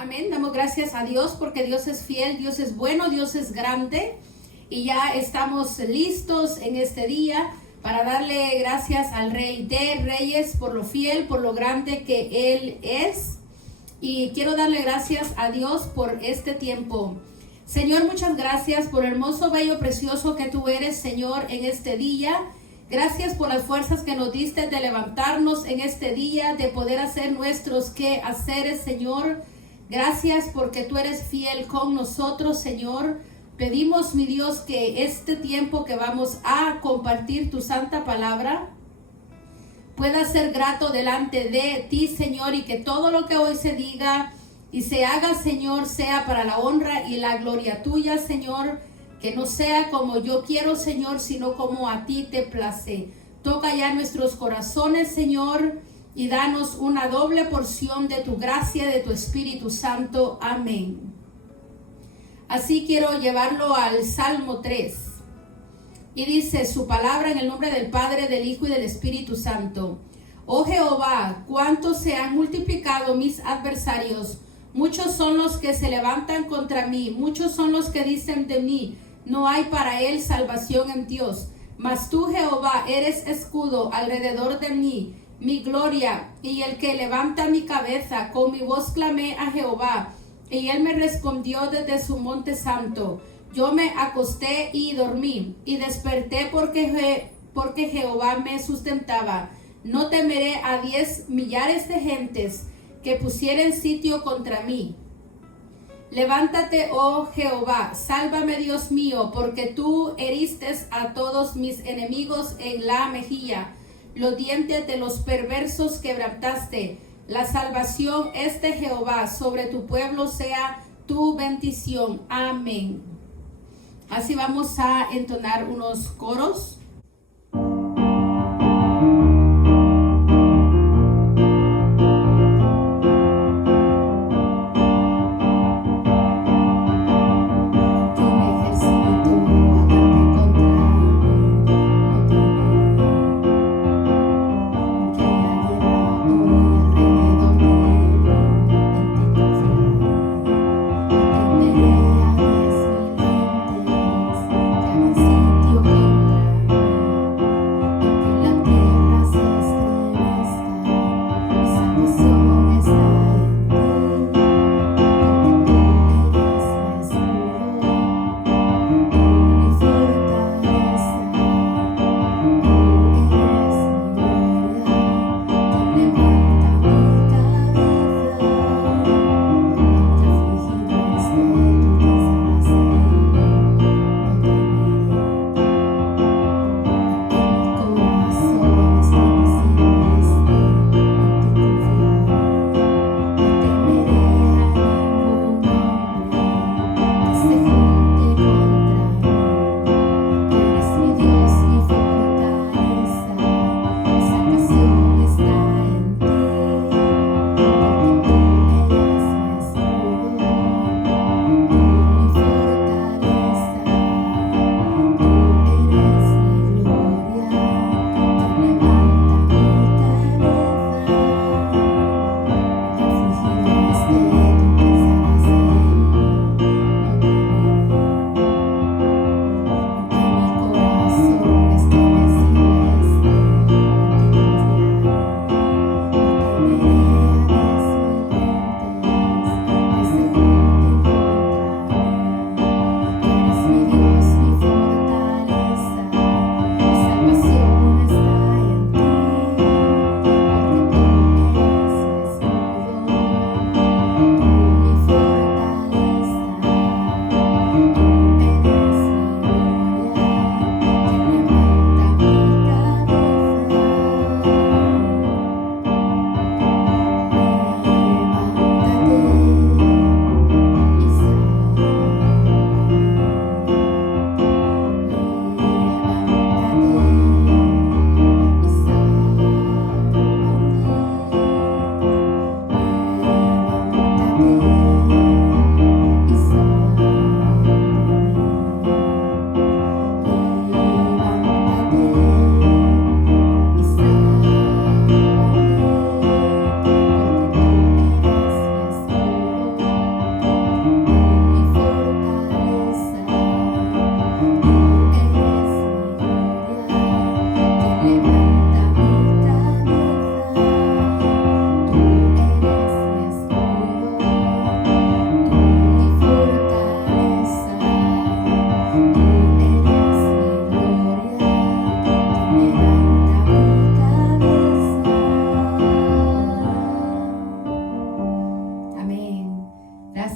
Amén. Damos gracias a Dios porque Dios es fiel, Dios es bueno, Dios es grande. Y ya estamos listos en este día para darle gracias al Rey de Reyes por lo fiel, por lo grande que Él es. Y quiero darle gracias a Dios por este tiempo. Señor, muchas gracias por el hermoso, bello, precioso que tú eres, Señor, en este día. Gracias por las fuerzas que nos diste de levantarnos en este día, de poder hacer nuestros quehaceres, Señor. Gracias porque tú eres fiel con nosotros, Señor. Pedimos, mi Dios, que este tiempo que vamos a compartir tu santa palabra pueda ser grato delante de ti, Señor, y que todo lo que hoy se diga y se haga, Señor, sea para la honra y la gloria tuya, Señor. Que no sea como yo quiero, Señor, sino como a ti te place. Toca ya nuestros corazones, Señor, y danos una doble porción de tu gracia, de tu Espíritu Santo. Amén. Así quiero llevarlo al Salmo 3. Y dice su palabra en el nombre del Padre, del Hijo y del Espíritu Santo. Oh Jehová, cuánto se han multiplicado mis adversarios. Muchos son los que se levantan contra mí. Muchos son los que dicen de mí, no hay para él salvación en Dios. Mas tú, Jehová, eres escudo alrededor de mí, mi gloria, y el que levanta mi cabeza. Con mi voz clamé a Jehová, y él me respondió desde su monte santo. Yo me acosté y dormí, y desperté porque Jehová me sustentaba. No temeré a 10 millares de gentes que pusieren sitio contra mí. Levántate, oh Jehová, sálvame, Dios mío, porque tú heriste a todos mis enemigos en la mejilla. Los dientes de los perversos quebrantaste. La salvación es de Jehová, sobre tu pueblo sea tu bendición. Amén. Así vamos a entonar unos coros.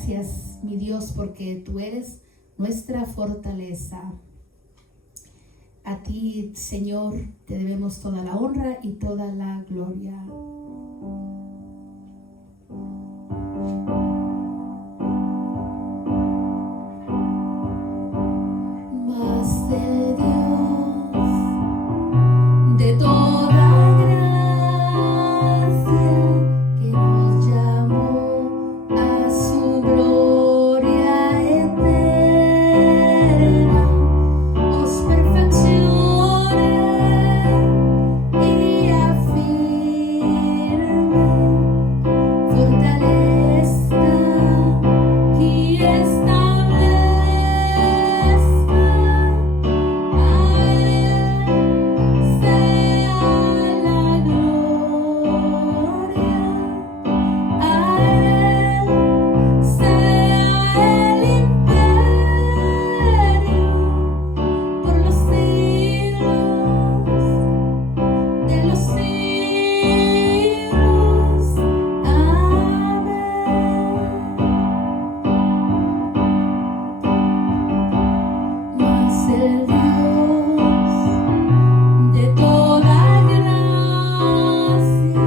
gracias, mi Dios, porque tú eres nuestra fortaleza. A ti, Señor, te debemos toda la honra y toda la gloria. Mas de Dios, de toda gracia, que nos llamó a su gloria eterna, os perfeccione y afirme, fortalezca y establezca. A Él sea la gloria, a Él sea el imperio por los siglos de los siglos. Amén. Mas el Dios de toda gracia,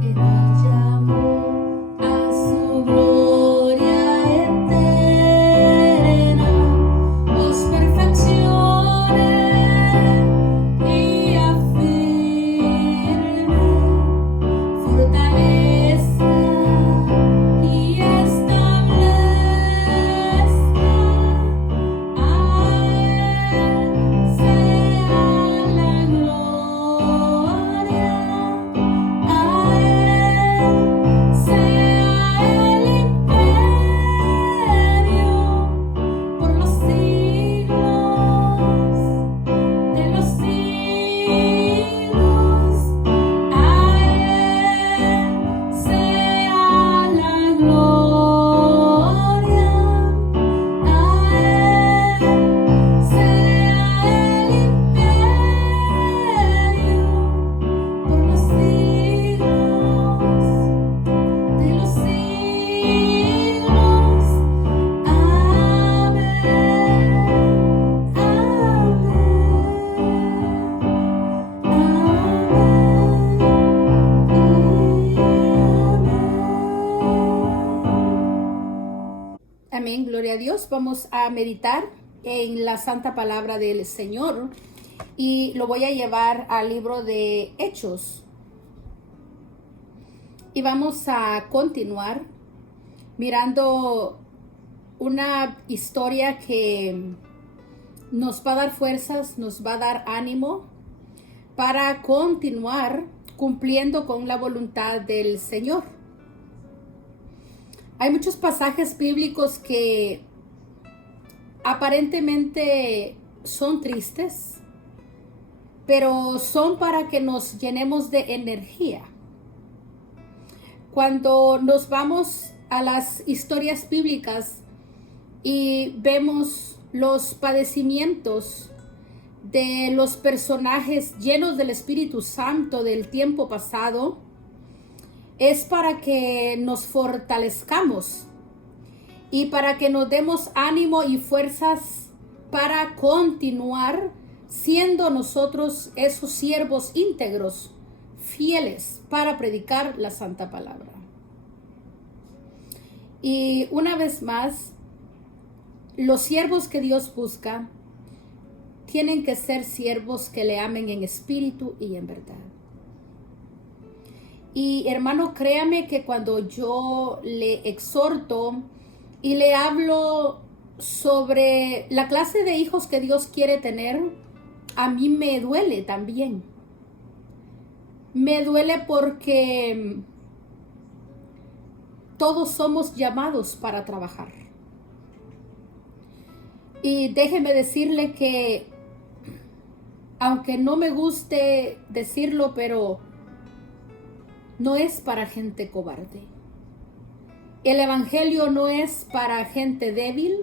que nos llamó a su gloria eterna, os perfeccione y afirme, fortalezca y establezca. A Él sea la gloria, a Él sea el imperio por los siglos de los siglos. A Él sea la gloria, a Él sea el imperio por los siglos de los siglos. Amén. Amén, gloria a Dios. Vamos a meditar en la santa palabra del Señor y lo voy a llevar al libro de Hechos. Y vamos a continuar mirando una historia que nos va a dar fuerzas, nos va a dar ánimo para continuar cumpliendo con la voluntad del Señor. Hay muchos pasajes bíblicos que aparentemente son tristes, pero son para que nos llenemos de energía. Cuando nos vamos a las historias bíblicas y vemos los padecimientos de los personajes llenos del Espíritu Santo del tiempo pasado, es para que nos fortalezcamos y para que nos demos ánimo y fuerzas para continuar siendo nosotros esos siervos íntegros, fieles para predicar la santa palabra. Y una vez más, los siervos que Dios busca tienen que ser siervos que le amen en espíritu y en verdad. Y hermano, créame que cuando yo le exhorto y le hablo sobre la clase de hijos que Dios quiere tener, a mí me duele también. Me duele porque todos somos llamados para trabajar. Y déjeme decirle que, aunque no me guste decirlo, pero no es para gente cobarde. El evangelio no es para gente débil,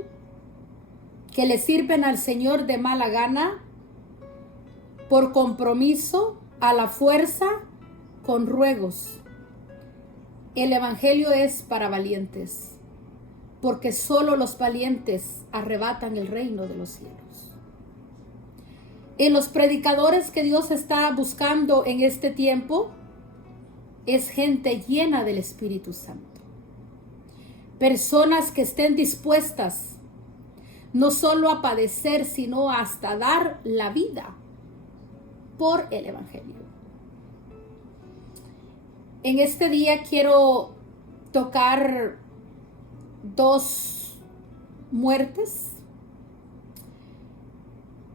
que le sirven al Señor de mala gana, por compromiso, a la fuerza, con ruegos. El evangelio es para valientes, porque solo los valientes arrebatan el reino de los cielos. En los predicadores que Dios está buscando en este tiempo es gente llena del Espíritu Santo. Personas que estén dispuestas no solo a padecer, sino hasta dar la vida por el Evangelio. En este día quiero tocar 2 muertes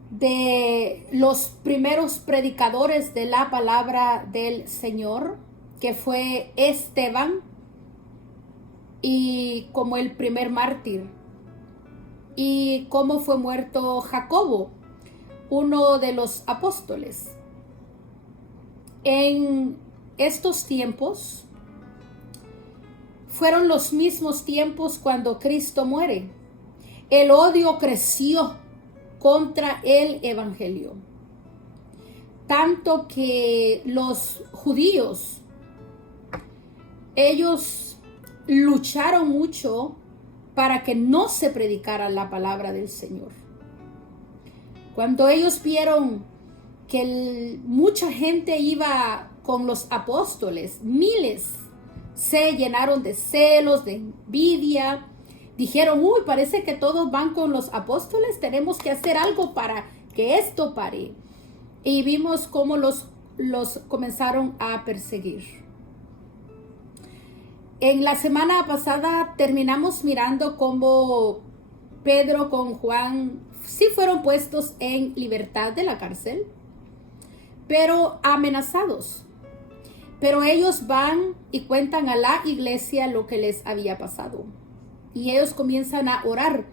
de los primeros predicadores de la palabra del Señor, que fue Esteban, y como el primer mártir, y cómo fue muerto Jacobo, uno de los apóstoles. En estos tiempos fueron los mismos tiempos cuando Cristo muere. El odio creció contra el evangelio, tanto que los judíos, ellos lucharon mucho para que no se predicara la palabra del Señor. Cuando ellos vieron que mucha gente iba con los apóstoles, miles se llenaron de celos, de envidia. Dijeron, uy, parece que todos van con los apóstoles, tenemos que hacer algo para que esto pare. Y vimos cómo los comenzaron a perseguir. En la semana pasada terminamos mirando cómo Pedro con Juan sí fueron puestos en libertad de la cárcel, pero amenazados. Pero ellos van y cuentan a la iglesia lo que les había pasado. Y ellos comienzan a orar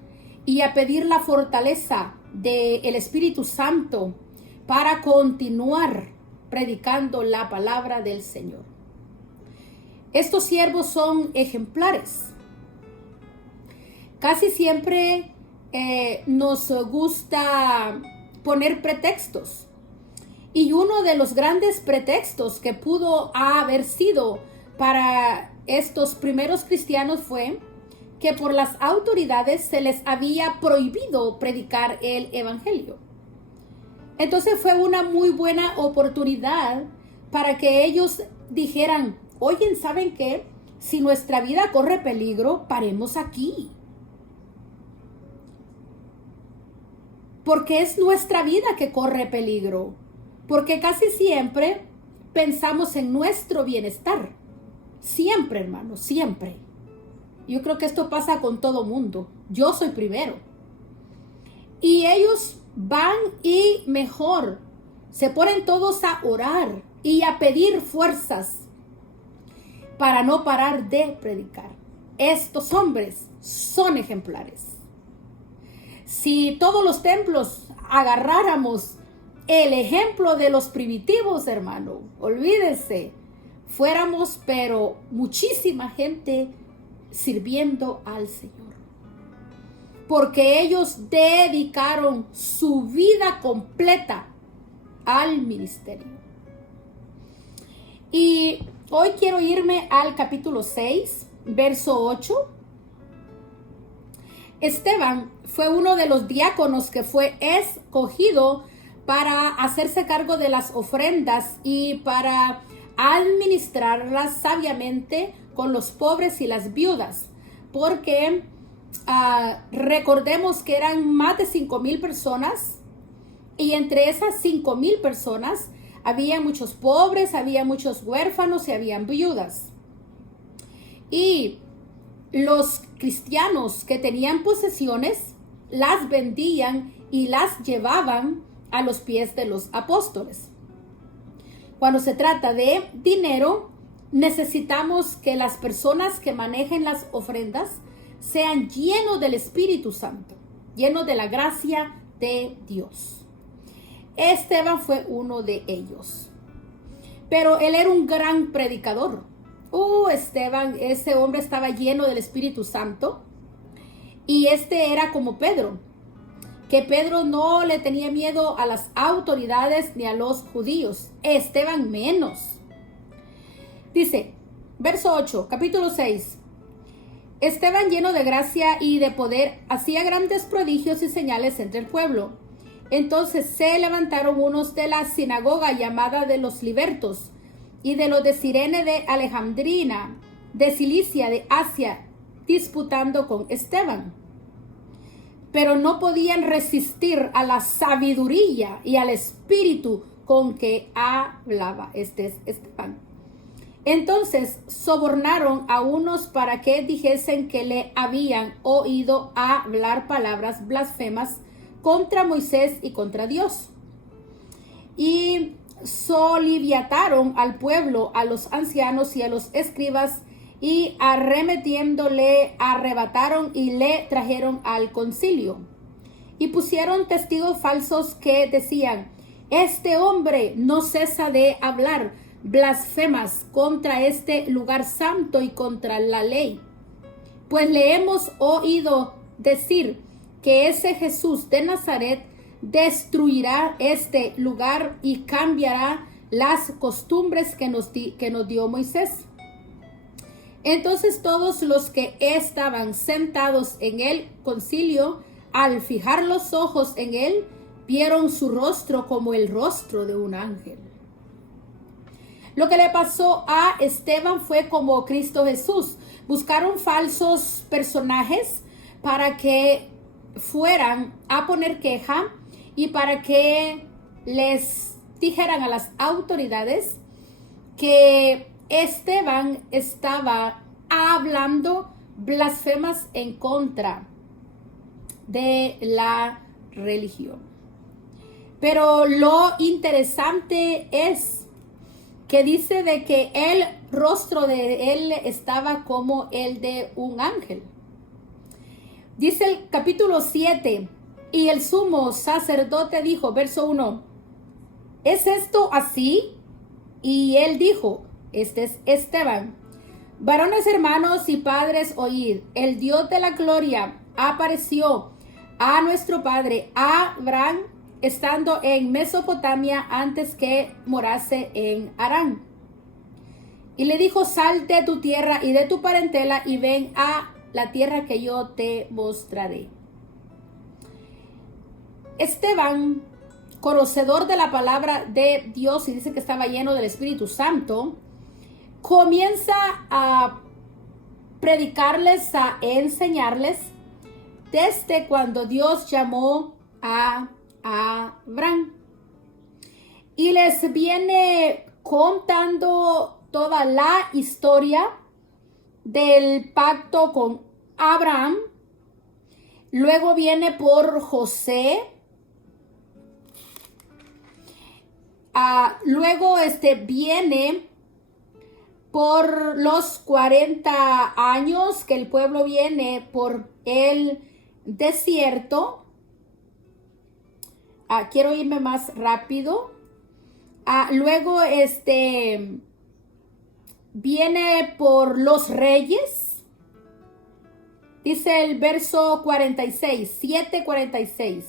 y a pedir la fortaleza del Espíritu Santo para continuar predicando la palabra del Señor. Estos siervos son ejemplares. Casi siempre nos gusta poner pretextos. Y uno de los grandes pretextos que pudo haber sido para estos primeros cristianos fue que por las autoridades se les había prohibido predicar el evangelio. Entonces fue una muy buena oportunidad para que ellos dijeran, oye, ¿saben qué? Si nuestra vida corre peligro, paremos aquí. Porque es nuestra vida que corre peligro. Porque casi siempre pensamos en nuestro bienestar. Siempre, hermano, siempre. Yo creo que esto pasa con todo mundo. Yo soy primero. Y ellos van y mejor se ponen todos a orar y a pedir fuerzas para no parar de predicar. Estos hombres son ejemplares. Si todos los templos agarráramos el ejemplo de los primitivos, hermano, olvídense, fuéramos pero muchísima gente sirviendo al Señor. Porque ellos dedicaron su vida completa al ministerio. Y hoy quiero irme al capítulo 6, verso 8. Esteban fue uno de los diáconos que fue escogido para hacerse cargo de las ofrendas y para administrarlas sabiamente con los pobres y las viudas, porque recordemos que eran más de 5,000 personas, y entre esas 5,000 personas había muchos pobres, había muchos huérfanos y habían viudas. Y los cristianos que tenían posesiones las vendían y las llevaban a los pies de los apóstoles. Cuando se trata de dinero, necesitamos que las personas que manejen las ofrendas sean llenos del Espíritu Santo, llenos de la gracia de Dios. Esteban fue uno de ellos. Pero él era un gran predicador. Esteban, ese hombre estaba lleno del Espíritu Santo. Y este era como Pedro, que Pedro no le tenía miedo a las autoridades ni a los judíos. Esteban menos. Dice, verso 8, capítulo 6. Esteban, lleno de gracia y de poder, hacía grandes prodigios y señales entre el pueblo. Entonces se levantaron unos de la sinagoga llamada de los libertos y de los de Cirene, de Alejandrina, de Cilicia, de Asia, disputando con Esteban. Pero no podían resistir a la sabiduría y al espíritu con que hablaba Esteban. Entonces sobornaron a unos para que dijesen que le habían oído hablar palabras blasfemas contra Moisés y contra Dios. Y soliviataron al pueblo, a los ancianos y a los escribas, y arremetiéndole arrebataron y le trajeron al concilio. Y pusieron testigos falsos que decían: este hombre no cesa de hablar blasfemas contra este lugar santo y contra la ley. Pues le hemos oído decir que ese Jesús de Nazaret destruirá este lugar y cambiará las costumbres que nos dio Moisés. Entonces todos los que estaban sentados en el concilio, al fijar los ojos en él, vieron su rostro como el rostro de un ángel. Lo que le pasó a Esteban fue como Cristo Jesús. Buscaron falsos personajes para que fueran a poner queja y para que les dijeran a las autoridades que Esteban estaba hablando blasfemas en contra de la religión. Pero lo interesante es que dice de que el rostro de él estaba como el de un ángel. Dice el capítulo 7, y el sumo sacerdote dijo, verso 1, ¿es esto así? Y él dijo, este es Esteban. Varones, hermanos y padres, oíd, el Dios de la gloria apareció a nuestro padre Abraham, estando en Mesopotamia antes que morase en Harán. Y le dijo, sal de tu tierra y de tu parentela y ven a la tierra que yo te mostraré. Esteban, conocedor de la palabra de Dios, y dice que estaba lleno del Espíritu Santo, comienza a predicarles, a enseñarles desde cuando Dios llamó a Abraham. Y les viene contando toda la historia del pacto con Abraham. Luego viene por José. Luego viene por los 40 años que el pueblo viene por el desierto. Quiero irme más rápido. Luego viene por los reyes. Dice el verso 46, 7:46.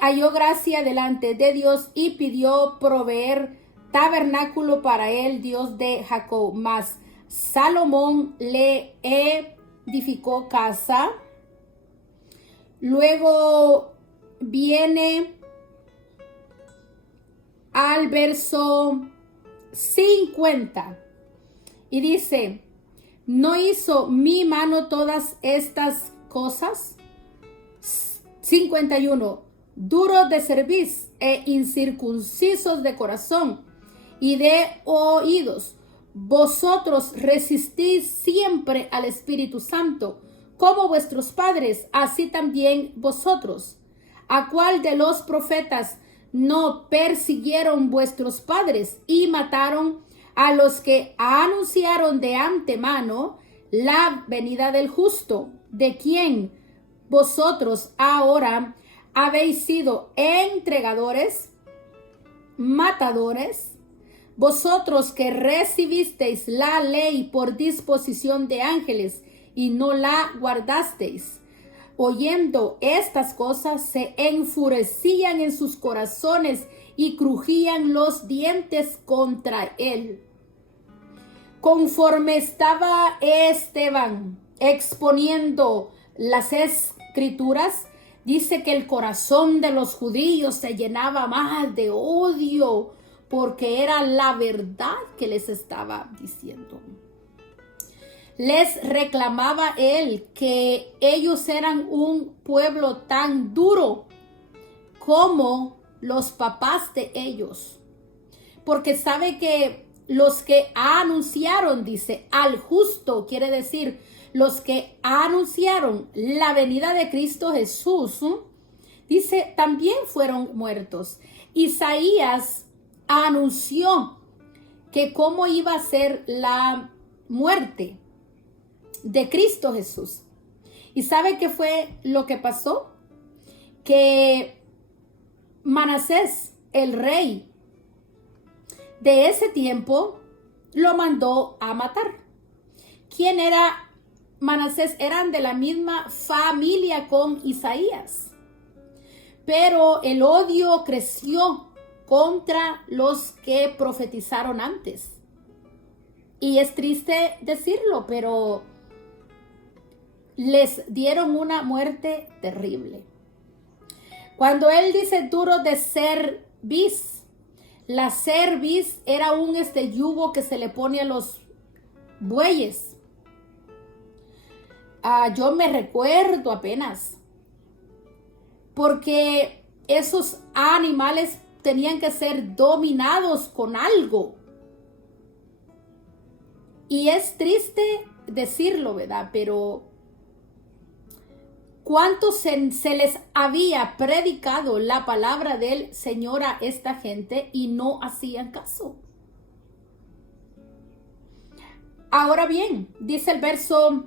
Halló gracia delante de Dios y pidió proveer tabernáculo para el Dios de Jacob. Mas Salomón le edificó casa. Luego viene al verso 50 y dice, ¿no hizo mi mano todas estas cosas? 51, duros de cerviz e incircuncisos de corazón y de oídos, vosotros resistís siempre al Espíritu Santo, como vuestros padres, así también vosotros. ¿A cuál de los profetas no persiguieron vuestros padres y mataron a los que anunciaron de antemano la venida del justo, de quien vosotros ahora habéis sido entregadores, matadores? Vosotros que recibisteis la ley por disposición de ángeles y no la guardasteis. Oyendo estas cosas, se enfurecían en sus corazones y crujían los dientes contra él. conforme estaba Esteban exponiendo las escrituras, dice que el corazón de los judíos se llenaba más de odio porque era la verdad que les estaba diciendo. Les reclamaba él que ellos eran un pueblo tan duro como los papás de ellos, porque sabe que los que anunciaron, dice, al justo, quiere decir, los que anunciaron la venida de Cristo Jesús, dice, también fueron muertos. Isaías anunció que cómo iba a ser la muerte de Cristo Jesús. ¿Y sabe qué fue lo que pasó? Que Manasés, el rey de ese tiempo, lo mandó a matar. ¿Quién era Manasés? Eran de la misma familia con Isaías. Pero el odio creció contra los que profetizaron antes. Y es triste decirlo, pero les dieron una muerte terrible. Cuando él dice duro de cerviz, la cerviz era un yugo que se le pone a los bueyes. Yo me recuerdo apenas, porque esos animales tenían que ser dominados con algo. Y es triste decirlo, ¿verdad? Pero ¿cuánto se les había predicado la palabra del Señor a esta gente y no hacían caso? Ahora bien, dice el verso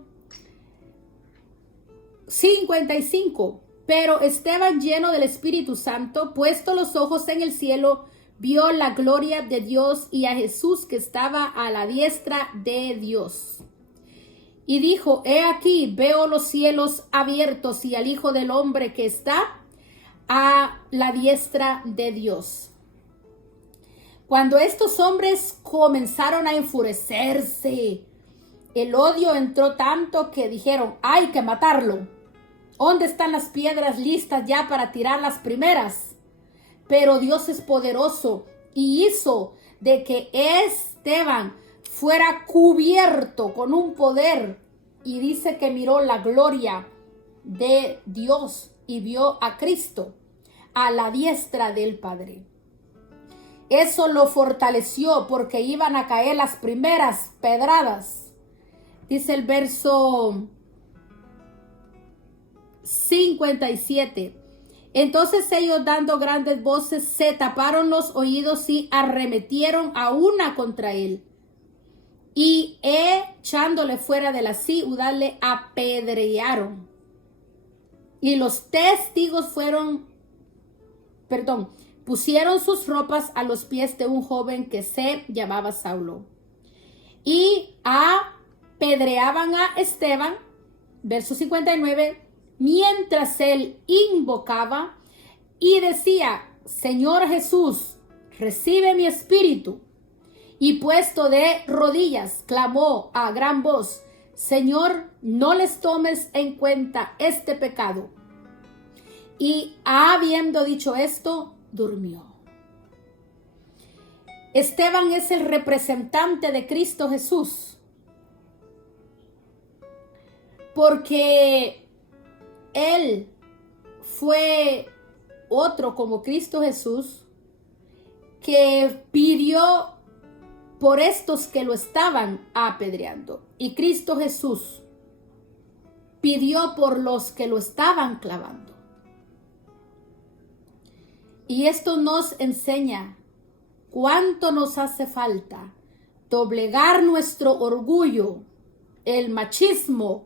55, pero Esteban, lleno del Espíritu Santo, puesto los ojos en el cielo, vio la gloria de Dios y a Jesús que estaba a la diestra de Dios. Y dijo, he aquí, veo los cielos abiertos y al Hijo del Hombre que está a la diestra de Dios. Cuando estos hombres comenzaron a enfurecerse, el odio entró tanto que dijeron, hay que matarlo. ¿Dónde están las piedras listas ya para tirar las primeras? Pero Dios es poderoso y hizo de que Esteban fuera cubierto con un poder, y dice que miró la gloria de Dios y vio a Cristo a la diestra del Padre. Eso lo fortaleció porque iban a caer las primeras pedradas. Dice el verso 57. Entonces ellos, dando grandes voces, se taparon los oídos y arremetieron a una contra él. Y echándole fuera de la ciudad le apedrearon. Y los testigos pusieron sus ropas a los pies de un joven que se llamaba Saulo. Y apedreaban a Esteban, verso 59, mientras él invocaba y decía, Señor Jesús, recibe mi espíritu. Y puesto de rodillas, clamó a gran voz, Señor, no les tomes en cuenta este pecado. Y habiendo dicho esto, durmió. Esteban es el representante de Cristo Jesús, porque él fue otro como Cristo Jesús que pidió por estos que lo estaban apedreando. Y Cristo Jesús pidió por los que lo estaban clavando. Y esto nos enseña cuánto nos hace falta doblegar nuestro orgullo, el machismo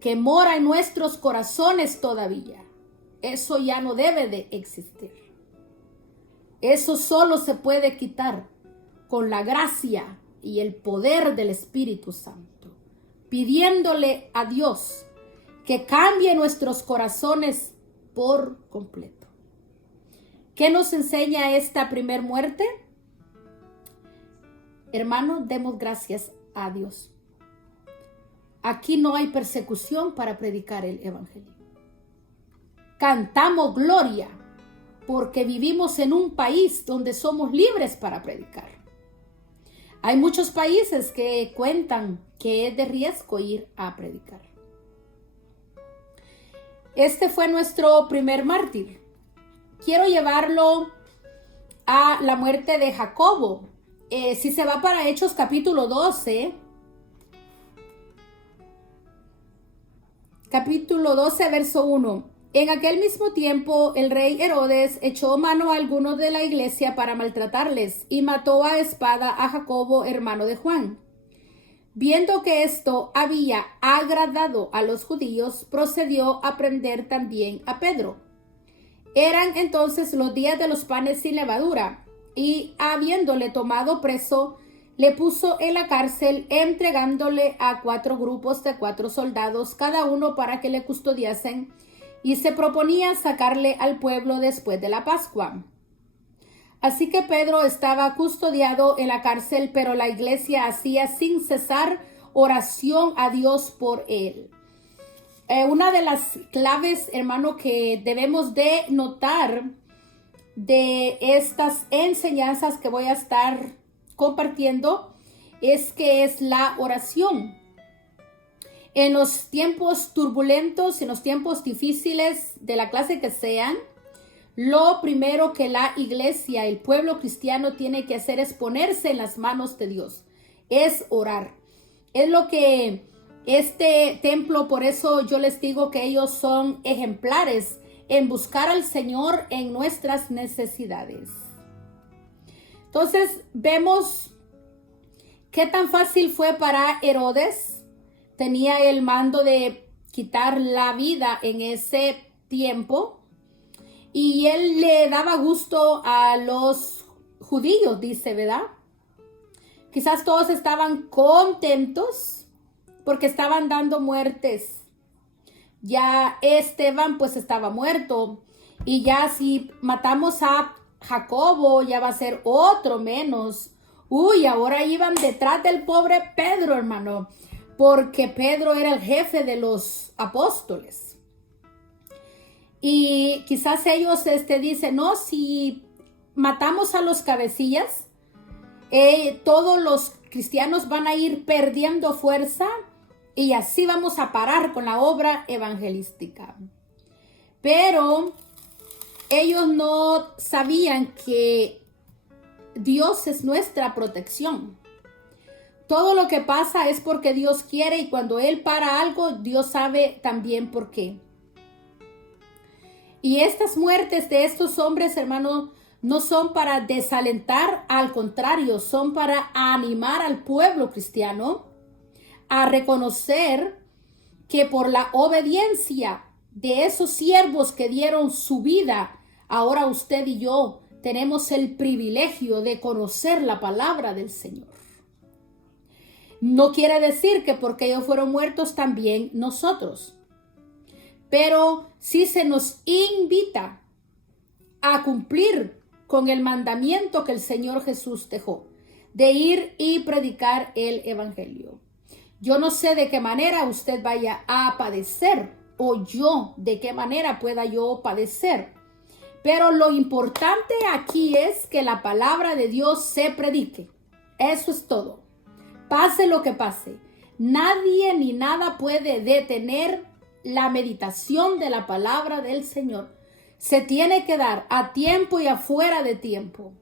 que mora en nuestros corazones todavía. Eso ya no debe de existir. Eso solo se puede quitar con la gracia y el poder del Espíritu Santo, pidiéndole a Dios que cambie nuestros corazones por completo. ¿Qué nos enseña esta primer muerte? Hermano, demos gracias a Dios. Aquí no hay persecución para predicar el evangelio. Cantamos gloria porque vivimos en un país donde somos libres para predicar. Hay muchos países que cuentan que es de riesgo ir a predicar. Este fue nuestro primer mártir. Quiero llevarlo a la muerte de Jacobo. Si se va para Hechos capítulo 12, verso 1. En aquel mismo tiempo, el rey Herodes echó mano a algunos de la iglesia para maltratarles y mató a espada a Jacobo, hermano de Juan. Viendo que esto había agradado a los judíos, procedió a prender también a Pedro. Eran entonces los días de los panes sin levadura, y habiéndole tomado preso, le puso en la cárcel, entregándole a 4 grupos de 4 soldados, cada uno para que le custodiasen, y se proponía sacarle al pueblo después de la Pascua. Así que Pedro estaba custodiado en la cárcel, pero la iglesia hacía sin cesar oración a Dios por él. Una de las claves, hermano, que debemos de notar de estas enseñanzas que voy a estar compartiendo es que es la oración. En los tiempos turbulentos, en los tiempos difíciles de la clase que sean, lo primero que la iglesia, el pueblo cristiano tiene que hacer es ponerse en las manos de Dios, es orar. Es lo que este templo, por eso yo les digo que ellos son ejemplares en buscar al Señor en nuestras necesidades. Entonces vemos qué tan fácil fue para Herodes. Tenía el mando de quitar la vida en ese tiempo y él le daba gusto a los judíos, dice, ¿verdad? Quizás todos estaban contentos porque estaban dando muertes. Ya Esteban pues estaba muerto y ya si matamos a Jacobo ya va a ser otro menos. Uy, ahora iban detrás del pobre Pedro, hermano, porque Pedro era el jefe de los apóstoles. Y quizás ellos dicen, no, si matamos a los cabecillas, todos los cristianos van a ir perdiendo fuerza y así vamos a parar con la obra evangelística. Pero ellos no sabían que Dios es nuestra protección. Todo lo que pasa es porque Dios quiere y cuando Él para algo, Dios sabe también por qué. Y estas muertes de estos hombres, hermanos, no son para desalentar, al contrario, son para animar al pueblo cristiano a reconocer que por la obediencia de esos siervos que dieron su vida, ahora usted y yo tenemos el privilegio de conocer la palabra del Señor. No quiere decir que porque ellos fueron muertos también nosotros, pero sí se nos invita a cumplir con el mandamiento que el Señor Jesús dejó, de ir y predicar el evangelio. Yo no sé de qué manera usted vaya a padecer o yo de qué manera pueda yo padecer, pero lo importante aquí es que la palabra de Dios se predique. Eso es todo. Pase lo que pase, nadie ni nada puede detener la meditación de la palabra del Señor. Se tiene que dar a tiempo y afuera de tiempo.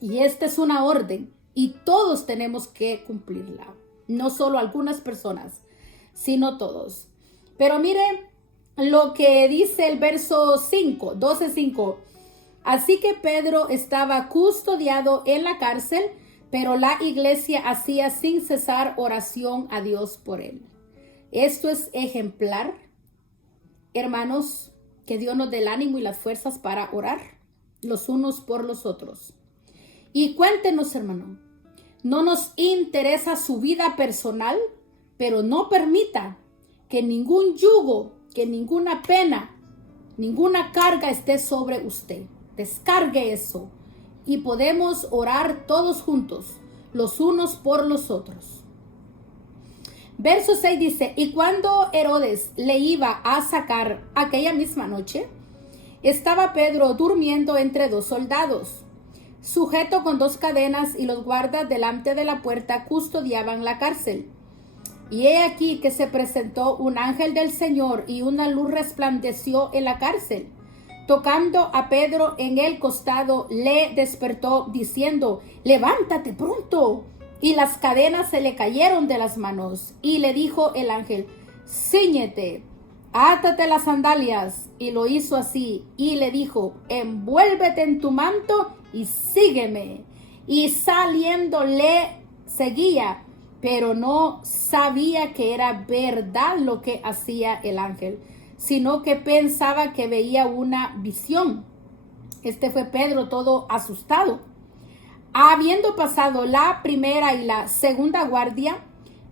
Y esta es una orden y todos tenemos que cumplirla. No solo algunas personas, sino todos. Pero miren lo que dice el verso 5, 12:5. Así que Pedro estaba custodiado en la cárcel, pero la iglesia hacía sin cesar oración a Dios por él. Esto es ejemplar, hermanos, que Dios nos dé el ánimo y las fuerzas para orar los unos por los otros. Y cuéntenos, hermano, no nos interesa su vida personal, pero no permita que ningún yugo, que ninguna pena, ninguna carga esté sobre usted. Descargue eso y podemos orar todos juntos los unos por los otros. Verso 6 dice, y cuando Herodes le iba a sacar aquella misma noche, estaba Pedro durmiendo entre dos soldados, sujeto con dos cadenas, y los guardas delante de la puerta custodiaban la cárcel. Y he aquí que se presentó un ángel del Señor, y una luz resplandeció en la cárcel. Tocando a Pedro en el costado, le despertó diciendo, levántate pronto. Y las cadenas se le cayeron de las manos. Y le dijo el ángel, cíñete, átate las sandalias. Y lo hizo así. Y le dijo, envuélvete en tu manto y sígueme. Y saliendo le seguía, pero no sabía que era verdad lo que hacía el ángel, sino que pensaba que veía una visión. Este fue Pedro todo asustado. Habiendo pasado la primera y la segunda guardia,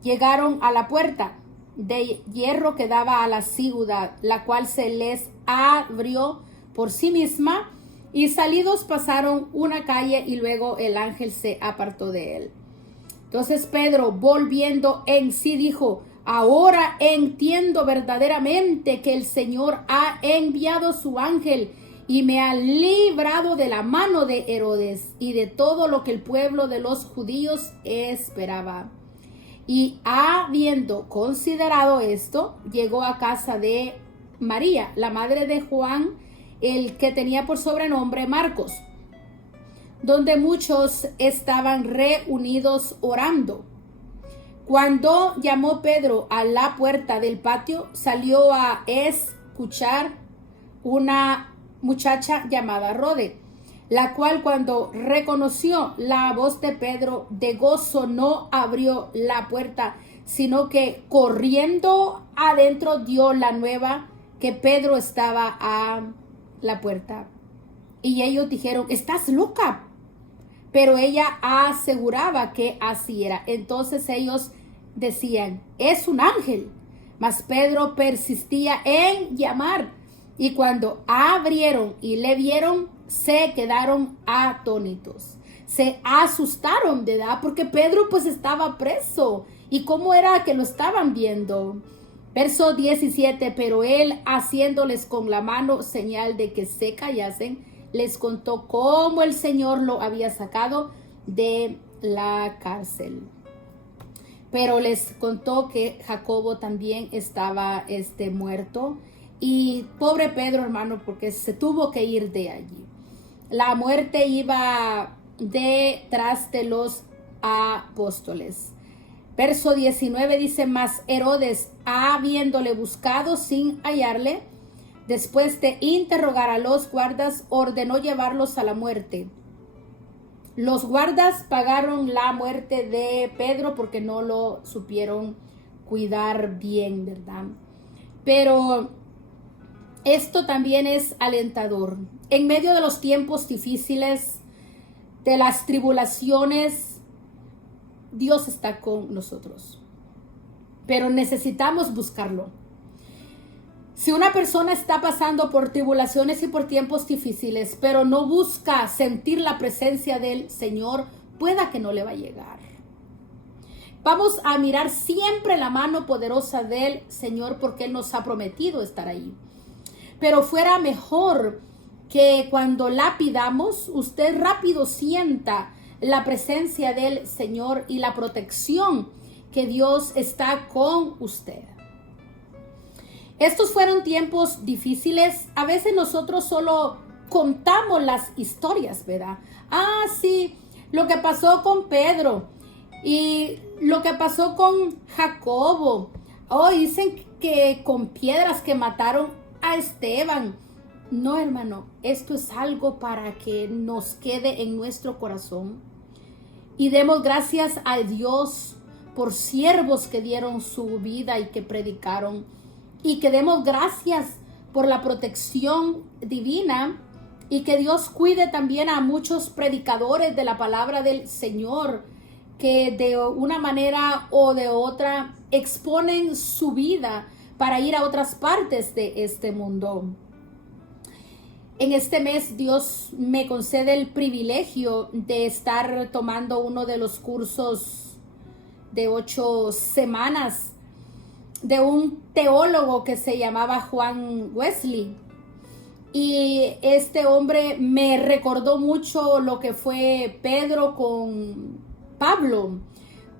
llegaron a la puerta de hierro que daba a la ciudad, la cual se les abrió por sí misma, y salidos pasaron una calle, y luego el ángel se apartó de él. Entonces Pedro, volviendo en sí, dijo, ahora entiendo verdaderamente que el Señor ha enviado su ángel y me ha librado de la mano de Herodes y de todo lo que el pueblo de los judíos esperaba. Y habiendo considerado esto, llegó a casa de María, la madre de Juan, el que tenía por sobrenombre Marcos, donde muchos estaban reunidos orando. Cuando llamó Pedro a la puerta del patio, salió a escuchar una muchacha llamada Rode, la cual cuando reconoció la voz de Pedro de gozo no abrió la puerta, sino que corriendo adentro dio la nueva que Pedro estaba a la puerta. Y ellos dijeron, ¿estás loca? Pero ella aseguraba que así era. Entonces ellos decían, es un ángel. Mas Pedro persistía en llamar. Y cuando abrieron y le vieron, se quedaron atónitos. Se asustaron, ¿verdad? Porque Pedro pues estaba preso. ¿Y cómo era que lo estaban viendo? Verso 17, pero él, haciéndoles con la mano señal de que se callasen, les contó cómo el Señor lo había sacado de la cárcel. Pero les contó que Jacobo también estaba muerto. Y pobre Pedro, hermano, porque se tuvo que ir de allí. La muerte iba detrás de los apóstoles. Verso 19 dice, mas Herodes, habiéndole buscado sin hallarle, después de interrogar a los guardas, ordenó llevarlos a la muerte. Los guardas pagaron la muerte de Pedro porque no lo supieron cuidar bien, ¿verdad? Pero esto también es alentador. En medio de los tiempos difíciles, de las tribulaciones, Dios está con nosotros. Pero necesitamos buscarlo. Si una persona está pasando por tribulaciones y por tiempos difíciles, pero no busca sentir la presencia del Señor, pueda que no le va a llegar. Vamos a mirar siempre la mano poderosa del Señor porque Él nos ha prometido estar ahí. Pero fuera mejor que cuando la pidamos, usted rápido sienta la presencia del Señor y la protección que Dios está con usted. Estos fueron tiempos difíciles. A veces nosotros solo contamos las historias, ¿verdad? Ah, sí, lo que pasó con Pedro y lo que pasó con Jacobo. Oh, dicen que con piedras que mataron a Esteban. No, hermano, esto es algo para que nos quede en nuestro corazón y demos gracias a Dios por siervos que dieron su vida y que predicaron, y que demos gracias por la protección divina, y que Dios cuide también a muchos predicadores de la palabra del Señor que de una manera o de otra exponen su vida para ir a otras partes de este mundo. En este mes Dios me concede el privilegio de estar tomando uno de los cursos de 8 semanas de un teólogo que se llamaba Juan Wesley. Y este hombre me recordó mucho lo que fue Pedro con Pablo,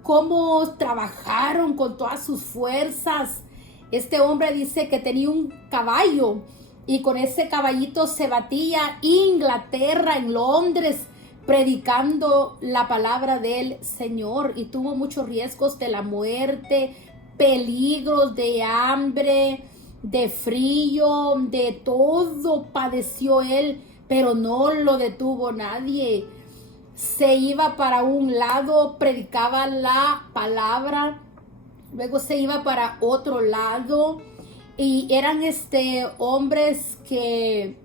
cómo trabajaron con todas sus fuerzas. Este hombre dice que tenía un caballo y con ese caballito se batía Inglaterra, en Londres, predicando la palabra del Señor, y tuvo muchos riesgos de la muerte, peligros de hambre, de frío, de todo padeció él, pero no lo detuvo nadie. Se iba para un lado, predicaba la palabra, luego se iba para otro lado, y eran hombres que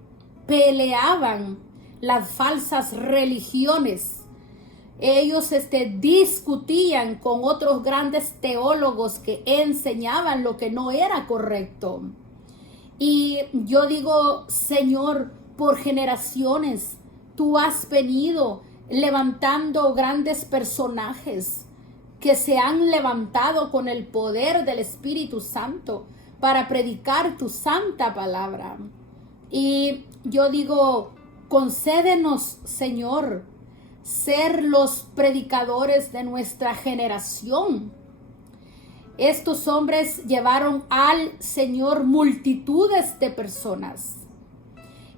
peleaban las falsas religiones. Ellos discutían con otros grandes teólogos que enseñaban lo que no era correcto. Y yo digo, Señor, por generaciones tú has venido levantando grandes personajes que se han levantado con el poder del Espíritu Santo para predicar tu santa palabra. Y yo digo, concédenos, Señor, ser los predicadores de nuestra generación. Estos hombres llevaron al Señor multitudes de personas.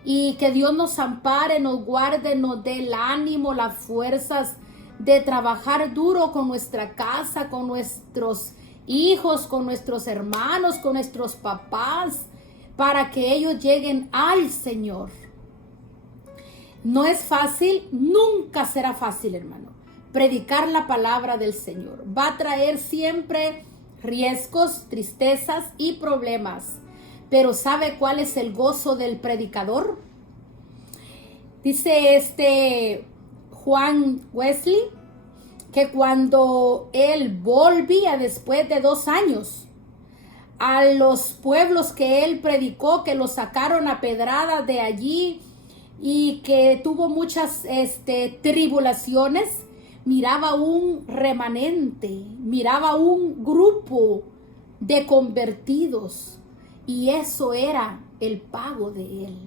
Y que Dios nos ampare, nos guarde, nos dé el ánimo, las fuerzas de trabajar duro con nuestra casa, con nuestros hijos, con nuestros hermanos, con nuestros papás, para que ellos lleguen al Señor. No es fácil, nunca será fácil, hermano. Predicar la palabra del Señor va a traer siempre riesgos, tristezas y problemas. Pero ¿sabe cuál es el gozo del predicador? Dice Juan Wesley que cuando él volvía después de 2 años a los pueblos que él predicó, que lo sacaron a pedradas de allí y que tuvo muchas tribulaciones, miraba un remanente, miraba un grupo de convertidos, y eso era el pago de él.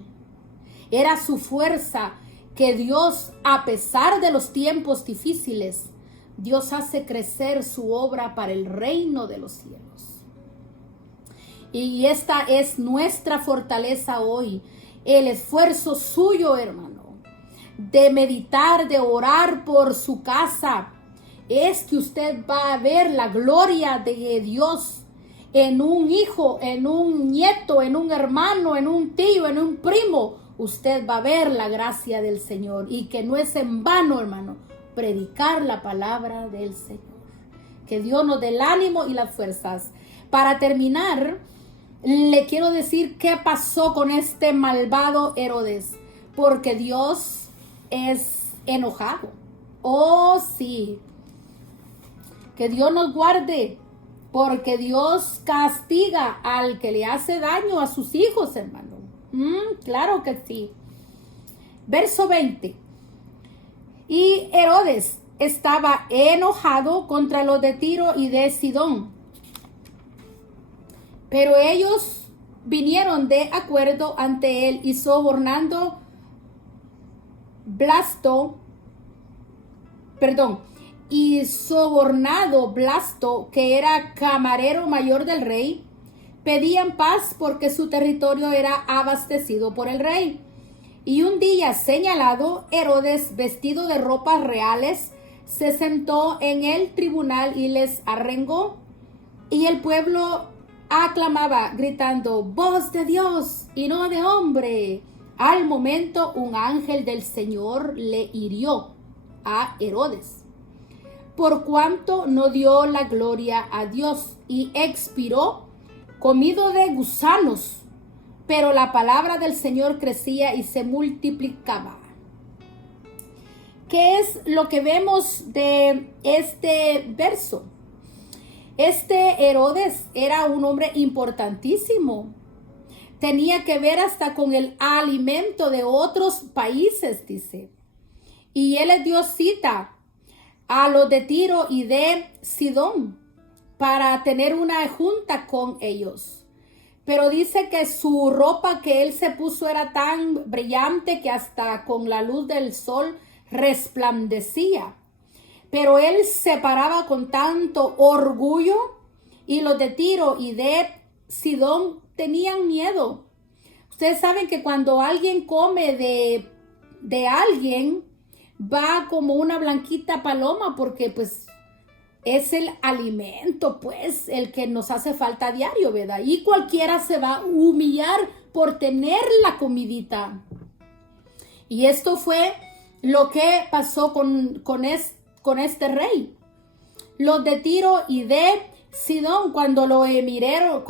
Era su fuerza que Dios, a pesar de los tiempos difíciles, Dios hace crecer su obra para el reino de los cielos. Y esta es nuestra fortaleza hoy, el esfuerzo suyo, hermano, de meditar, de orar por su casa, es que usted va a ver la gloria de Dios en un hijo, en un nieto, en un hermano, en un tío, en un primo. Usted va a ver la gracia del Señor, y que no es en vano, hermano, predicar la palabra del Señor. Que Dios nos dé el ánimo y las fuerzas. Para terminar, le quiero decir qué pasó con este malvado Herodes, porque Dios es enojado. Oh, sí. Que Dios nos guarde, porque Dios castiga al que le hace daño a sus hijos, hermano. Claro que sí. Verso 20. Y Herodes estaba enojado contra los de Tiro y de Sidón, pero ellos vinieron de acuerdo ante él, y sobornado Blasto, que era camarero mayor del rey, pedían paz porque su territorio era abastecido por el rey. Y un día señalado, Herodes, vestido de ropas reales, se sentó en el tribunal y les arrengó. Y el pueblo aclamaba, gritando, voz de Dios y no de hombre. Al momento, un ángel del Señor le hirió a Herodes, por cuanto no dio la gloria a Dios, y expiró comido de gusanos. Pero la palabra del Señor crecía y se multiplicaba. ¿Qué es lo que vemos de este verso? Herodes era un hombre importantísimo, tenía que ver hasta con el alimento de otros países, dice. Y él les dio cita a los de Tiro y de Sidón para tener una junta con ellos. Pero dice que su ropa que él se puso era tan brillante que hasta con la luz del sol resplandecía. Pero él se paraba con tanto orgullo y los de Tiro y de Sidón tenían miedo. Ustedes saben que cuando alguien come de alguien, va como una blanquita paloma porque pues es el alimento, pues, el que nos hace falta a diario, ¿verdad? Y cualquiera se va a humillar por tener la comidita. Y esto fue lo que pasó con este rey. Los de Tiro y de Sidón, cuando lo vieron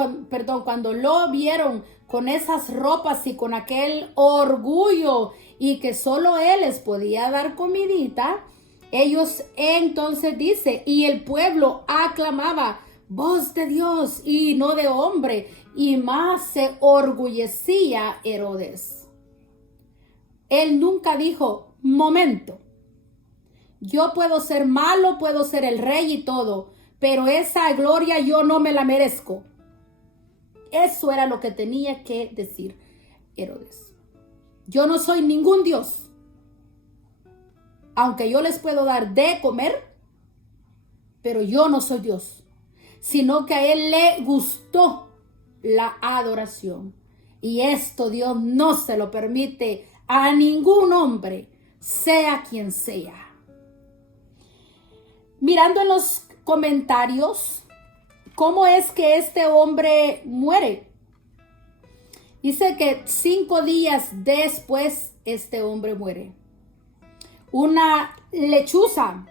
con esas ropas y con aquel orgullo y que solo él les podía dar comidita, ellos entonces dice, y el pueblo aclamaba, voz de Dios y no de hombre, y más se orgullecía Herodes. Él nunca dijo, momento, yo puedo ser malo, puedo ser el rey y todo, pero esa gloria yo no me la merezco. Eso era lo que tenía que decir Herodes. Yo no soy ningún Dios. Aunque yo les puedo dar de comer, pero yo no soy Dios, sino que a él le gustó la adoración. Y esto Dios no se lo permite a ningún hombre, sea quien sea. Mirando en los comentarios, ¿cómo es que este hombre muere? Dice que 5 días después este hombre muere. Una lechuza.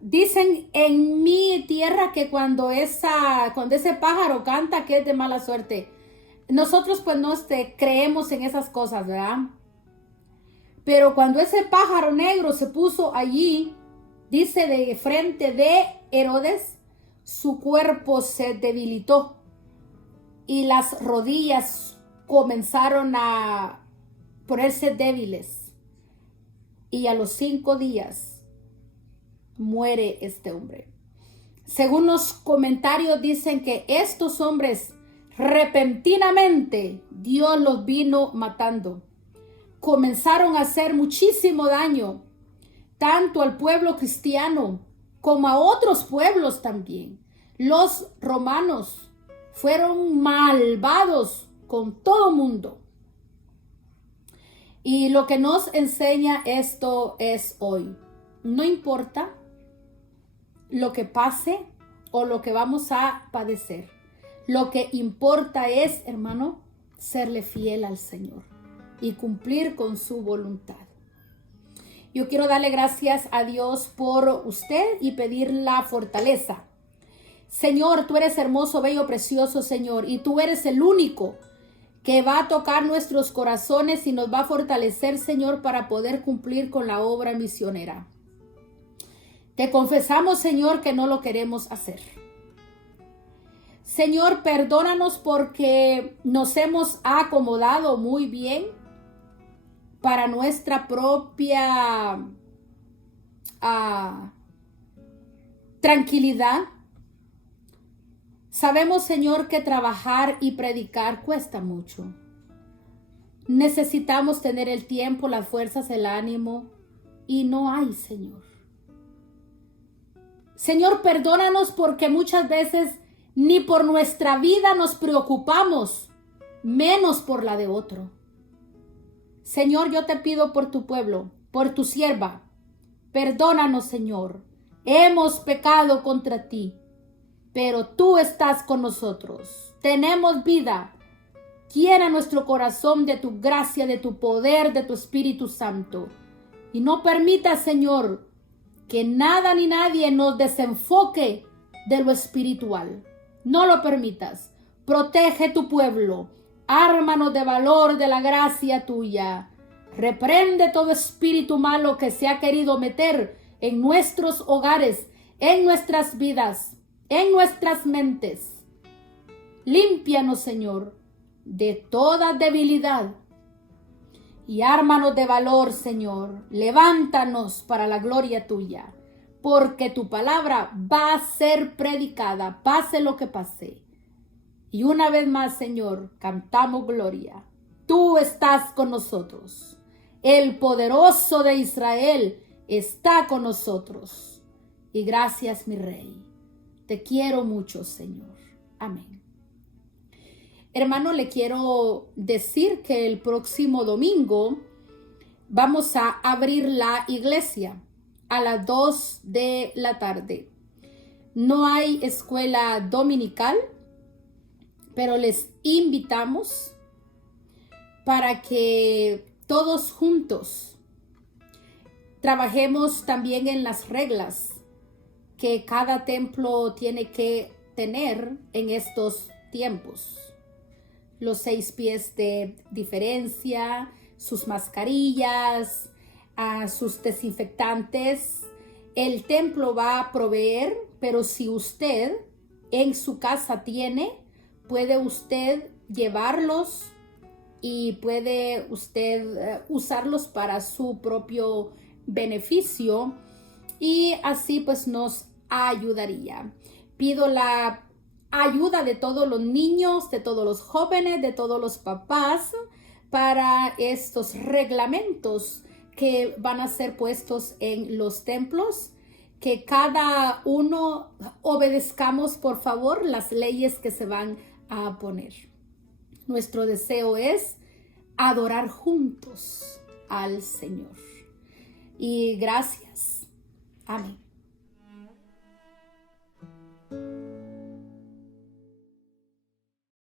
Dicen en mi tierra que cuando ese pájaro canta que es de mala suerte. Nosotros pues no creemos en esas cosas, ¿verdad? Pero cuando ese pájaro negro se puso allí, dice de frente de Herodes, su cuerpo se debilitó y las rodillas comenzaron a ponerse débiles. Y a los 5 días muere este hombre. Según los comentarios dicen que estos hombres repentinamente Dios los vino matando. Comenzaron a hacer muchísimo daño, tanto al pueblo cristiano como a otros pueblos también. Los romanos fueron malvados con todo mundo. Y lo que nos enseña esto es hoy. No importa lo que pase o lo que vamos a padecer. Lo que importa es, hermano, serle fiel al Señor y cumplir con su voluntad. Yo quiero darle gracias a Dios por usted y pedir la fortaleza. Señor, tú eres hermoso, bello, precioso, Señor, y tú eres el único que va a tocar nuestros corazones y nos va a fortalecer, Señor, para poder cumplir con la obra misionera. Te confesamos, Señor, que no lo queremos hacer. Señor, perdónanos porque nos hemos acomodado muy bien para nuestra propia tranquilidad. Sabemos, Señor, que trabajar y predicar cuesta mucho. Necesitamos tener el tiempo, las fuerzas, el ánimo, y no hay, Señor. Señor, perdónanos porque muchas veces ni por nuestra vida nos preocupamos, menos por la de otro. Señor, yo te pido por tu pueblo, por tu sierva. Perdónanos, Señor. Hemos pecado contra ti, pero tú estás con nosotros. Tenemos vida. Llena nuestro corazón de tu gracia, de tu poder, de tu Espíritu Santo. Y no permita, Señor, que nada ni nadie nos desenfoque de lo espiritual. No lo permitas. Protege tu pueblo. Ármanos de valor de la gracia tuya. Reprende todo espíritu malo que se ha querido meter en nuestros hogares, en nuestras vidas, en nuestras mentes. Límpianos, Señor, de toda debilidad y ármanos de valor, Señor. Levántanos para la gloria tuya, porque tu palabra va a ser predicada, pase lo que pase. Y una vez más, Señor, cantamos gloria. Tú estás con nosotros. El poderoso de Israel está con nosotros. Y gracias, mi Rey. Te quiero mucho, Señor. Amén. Hermano, le quiero decir que el próximo domingo vamos a abrir la iglesia a las 2 de la tarde. No hay escuela dominical, pero les invitamos para que todos juntos trabajemos también en las reglas que cada templo tiene que tener en estos tiempos. Los 6 pies de diferencia, sus mascarillas, sus desinfectantes. El templo va a proveer, pero si usted en su casa tiene, puede usted llevarlos y puede usted usarlos para su propio beneficio, y así pues nos ayudaría. Pido la ayuda de todos los niños, de todos los jóvenes, de todos los papás para estos reglamentos que van a ser puestos en los templos, que cada uno obedezcamos por favor las leyes que se van a poner. Nuestro deseo es adorar juntos al Señor. Y gracias. Amén.